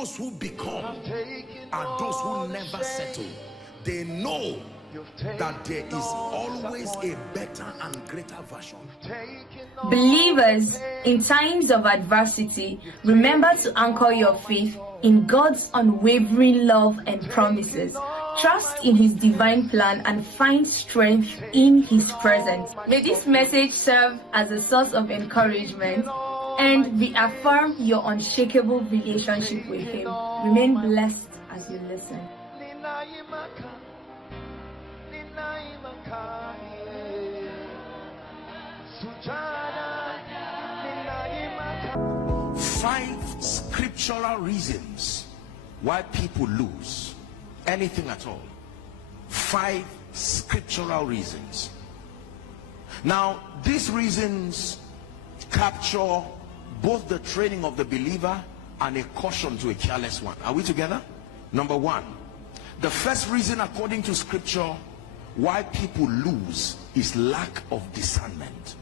those who become are those who never settle. They know that there is always a better and greater version. Believers, in times of adversity, remember to anchor your faith in God's unwavering love and promises. Trust in His divine plan and find strength in His presence. May this message serve as a source of encouragement and reaffirm your unshakable relationship with Him. Remain blessed as you listen. Five scriptural reasons why people lose anything at all. 5 scriptural reasons. Now, these reasons capture both the training of the believer and a caution to a careless one. Are we together? Number 1, the first reason according to scripture why people lose is lack of discernment.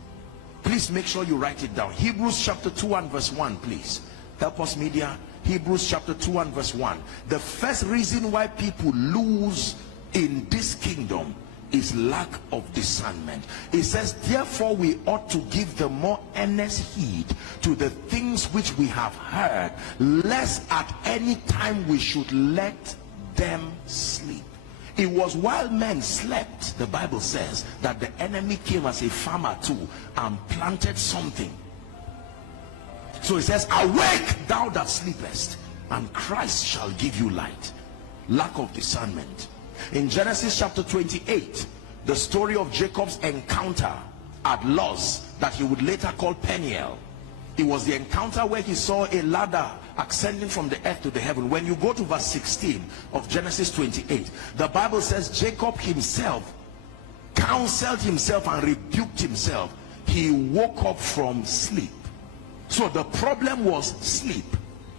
Please make sure you write it down. Hebrews chapter 2 and verse 1, please. Help us, media. Hebrews chapter 2 and verse 1. The first reason why people lose in this kingdom is lack of discernment. It says, therefore we ought to give the more earnest heed to the things which we have heard, lest at any time we should let them sleep. It was while men slept, the Bible says, that the enemy came as a farmer too and planted something. So it says, awake thou that sleepest, and Christ shall give you light. Lack of discernment. In Genesis chapter 28, the story of Jacob's encounter at Luz that he would later call Peniel. It was the encounter where he saw a ladder ascending from the earth to the heaven. When you go to verse 16 of Genesis 28, the Bible says Jacob himself counseled himself and rebuked himself. He woke up from sleep. So the problem was sleep.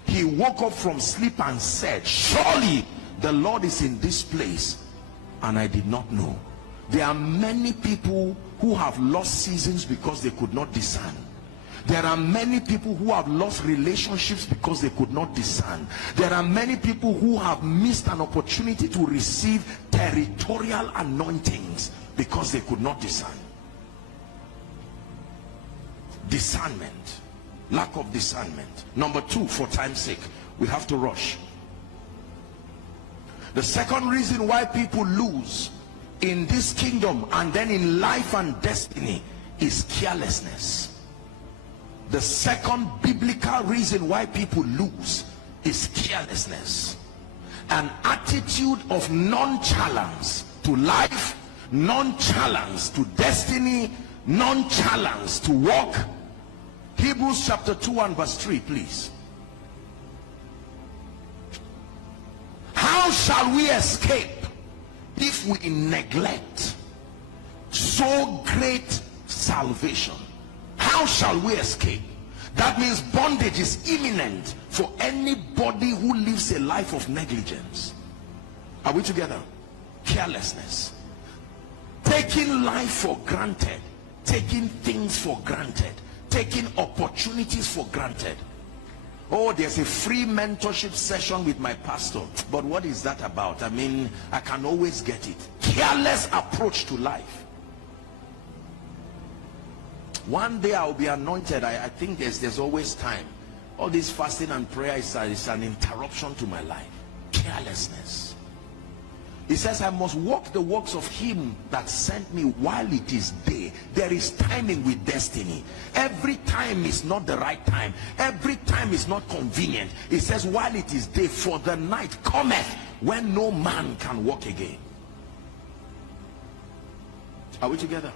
He woke up from sleep and said, surely the Lord is in this place, and I did not know. There are many people who have lost seasons because they could not discern. There are many people who have lost relationships because they could not discern. There are many people who have missed an opportunity to receive territorial anointings because they could not discern. Discernment. Lack of discernment. Number 2, for time's sake, we have to rush. The second reason why people lose in this kingdom and then in life and destiny is carelessness. The second biblical reason why people lose is carelessness. An attitude of nonchalance to life, nonchalance to destiny, nonchalance to walk. Hebrews chapter 2 and verse 3, please. How shall we escape if we neglect so great salvation? How shall we escape? That means bondage is imminent for anybody who lives a life of negligence. Are we together? Carelessness. Taking life for granted. Taking things for granted. Taking opportunities for granted. Oh, there's a free mentorship session with my pastor, but what is that about? I mean, I can always get it. Careless approach to life. One day I'll be anointed. I think there's always time. All this fasting and prayer is an interruption to my life. Carelessness. He says, I must walk the works of him that sent me while it is day. There is timing with destiny. Every time is not the right time. Every time is not convenient. He says, while it is day, for the night cometh when no man can walk again. Are we together?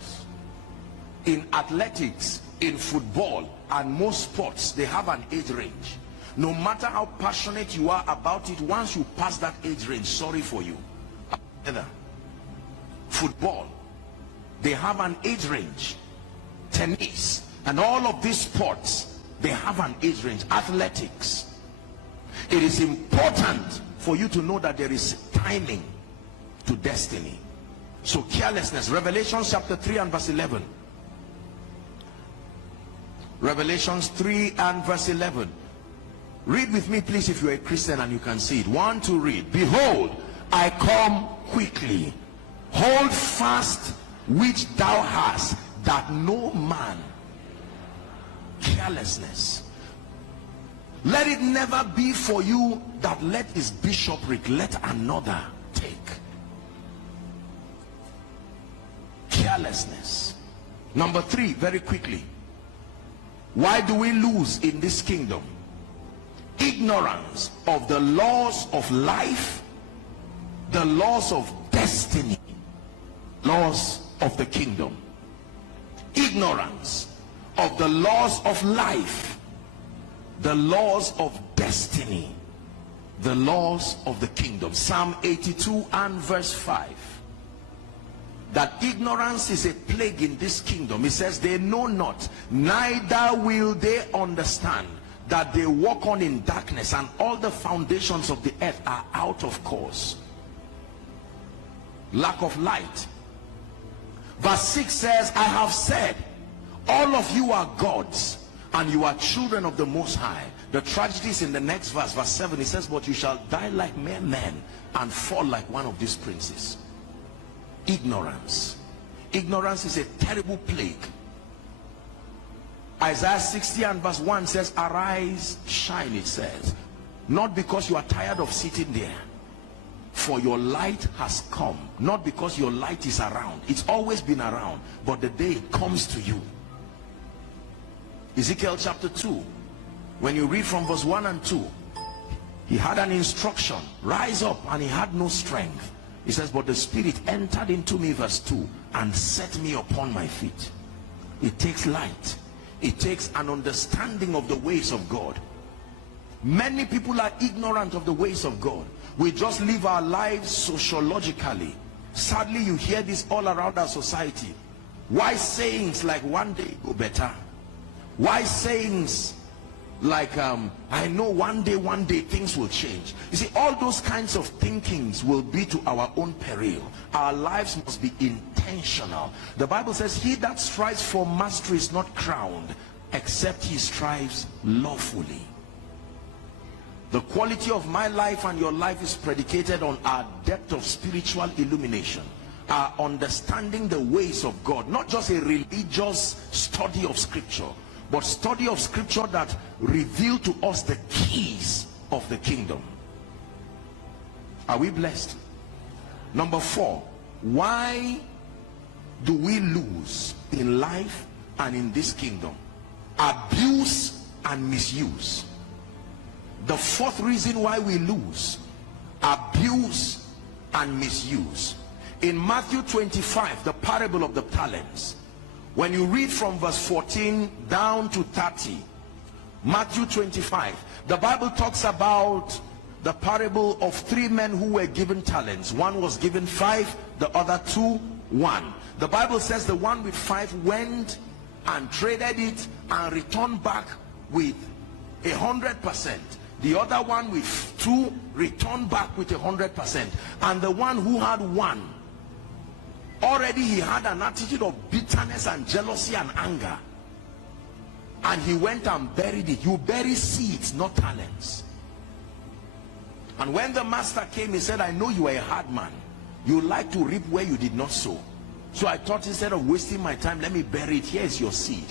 Yes. In athletics, in football, and most sports, they have an age range. No matter how passionate you are about it, once you pass that age range, sorry for you. Football, they have an age range. Tennis and all of these sports, they have an age range. Athletics, it is important for you to know that there is timing to destiny. So carelessness. Revelation chapter 3 and verse 11. Revelations 3 and verse 11. Read with me, please, if you're a Christian and you can see it. 1, 2, read. Behold, I come quickly. Hold fast which thou hast, that no man. Carelessness. Let it never be for you that let his bishopric let another take. Carelessness. Number 3, very quickly. Why do we lose in this kingdom? Ignorance of the laws of life, the laws of destiny, laws of the kingdom. Ignorance of the laws of life, the laws of destiny, the laws of the kingdom. Psalm 82 and verse 5. That ignorance is a plague in this kingdom. It says they know not, neither will they understand, that they walk on in darkness, and all the foundations of the earth are out of course. Lack of light. Verse 6 says, I have said, all of you are gods, and you are children of the Most High. The tragedy is in the next verse, verse 7. It says, but you shall die like mere men, and fall like one of these princes. Ignorance. Ignorance is a terrible plague. Isaiah 60 and verse 1 says, arise, shine, it says, not because you are tired of sitting there, for your light has come. Not because your light is around. It's always been around, but the day it comes to you. Ezekiel chapter 2, when you read from verse 1 and 2, he had an instruction, rise up, and he had no strength. He says, but the Spirit entered into me, verse 2, and set me upon my feet. It takes light. It takes an understanding of the ways of God. Many people are ignorant of the ways of God. We just live our lives sociologically. Sadly, you hear this all around our society. Why sayings like one day go better? Why sayings like I know one day things will change? You see, all those kinds of thinkings will be to our own peril. Our lives must be intentional. The Bible says, he that strives for mastery is not crowned, except he strives lawfully. The quality of my life and your life is predicated on our depth of spiritual illumination, our understanding the ways of God. Not just a religious study of scripture, but study of scripture that reveal to us the keys of the kingdom. Are we blessed? Number 4, why do we lose in life and in this kingdom? Abuse and misuse. The 4th reason why we lose: abuse and misuse. In Matthew 25, the parable of the talents, when you read from verse 14 down to 30, Matthew 25, the Bible talks about the parable of 3 men who were given talents. One was given 5, the other 2, 1. The Bible says the one with 5 went and traded it and returned back with 100%. The other one with 2 returned back with 100%. And the one who had 1, already he had an attitude of bitterness and jealousy and anger, and he went and buried it. You bury seeds, not talents. And when the master came, he said, I know you are a hard man. You like to reap where you did not sow. So I thought, instead of wasting my time, let me bury it. Here is your seed.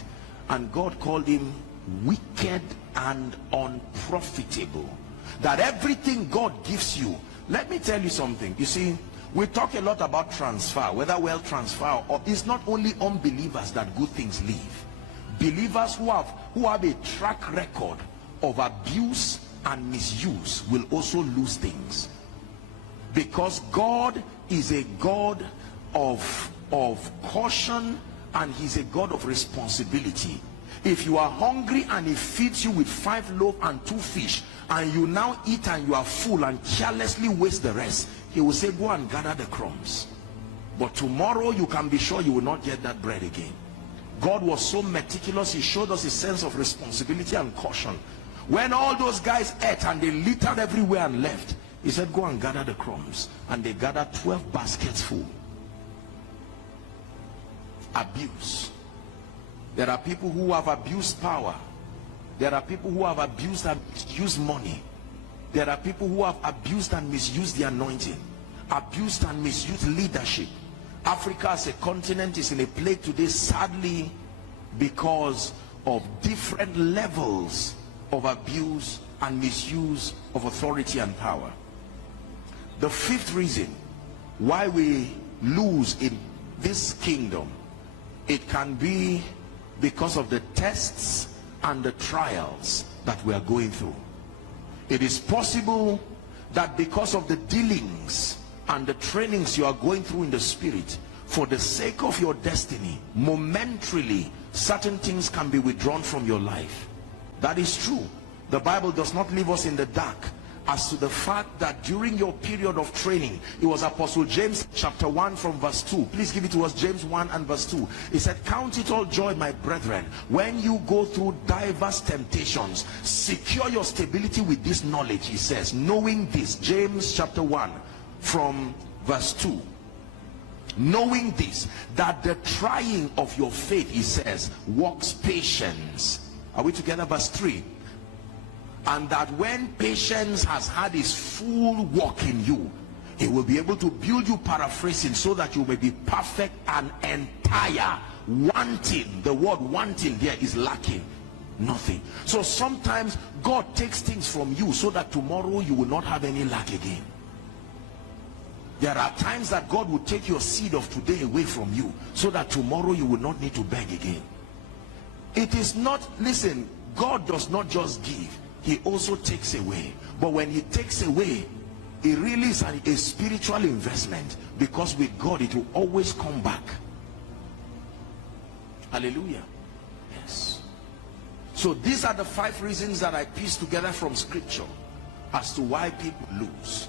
And God called him wicked and unprofitable. That everything God gives you, let me tell you something. You see, we talk a lot about transfer, whether wealth transfer, or it's not only unbelievers that good things leave. Believers who have a track record of abuse and misuse will also lose things, because God is a God of caution, and he's a God of responsibility. If you are hungry and he feeds you with 5 loaves and 2 fish, and you now eat and you are full and carelessly waste the rest, he will say, go and gather the crumbs. But tomorrow you can be sure you will not get that bread again. God was so meticulous. He showed us a sense of responsibility and caution. When all those guys ate and they littered everywhere and left, he said, go and gather the crumbs. And they gathered 12 baskets full. Abuse. There are people who have abused power. There are people who have abused and misused money. There are people who have abused and misused the anointing, abused and misused leadership. Africa as a continent is in a plague today, sadly, because of different levels of abuse and misuse of authority and power. The fifth reason why we lose in this kingdom, it can be because of the tests and the trials that we are going through. It is possible that because of the dealings and the trainings you are going through in the spirit, for the sake of your destiny, momentarily certain things can be withdrawn from your life. That is true. The Bible does not leave us in the dark as to the fact that during your period of training, it was Apostle James chapter 1 from verse 2. Please give it to us, James 1 and verse 2. He said, count it all joy, my brethren, when you go through diverse temptations. Secure your stability with this knowledge, he says, knowing this. James chapter 1 from verse 2. Knowing this, that the trying of your faith, he says, works patience. Are we together? Verse 3. And that when patience has had its full work in you, it will be able to build you, paraphrasing, so that you may be perfect and entire, wanting. The word wanting there is lacking nothing. So sometimes God takes things from you so that tomorrow you will not have any lack again. There are times that God will take your seed of today away from you so that tomorrow you will not need to beg again. It is not, listen, God does not just give, he also takes away. But when he takes away, it really is a spiritual investment, because with God it will always come back. Hallelujah. Yes. So these are the 5 reasons that I pieced together from scripture as to why people lose.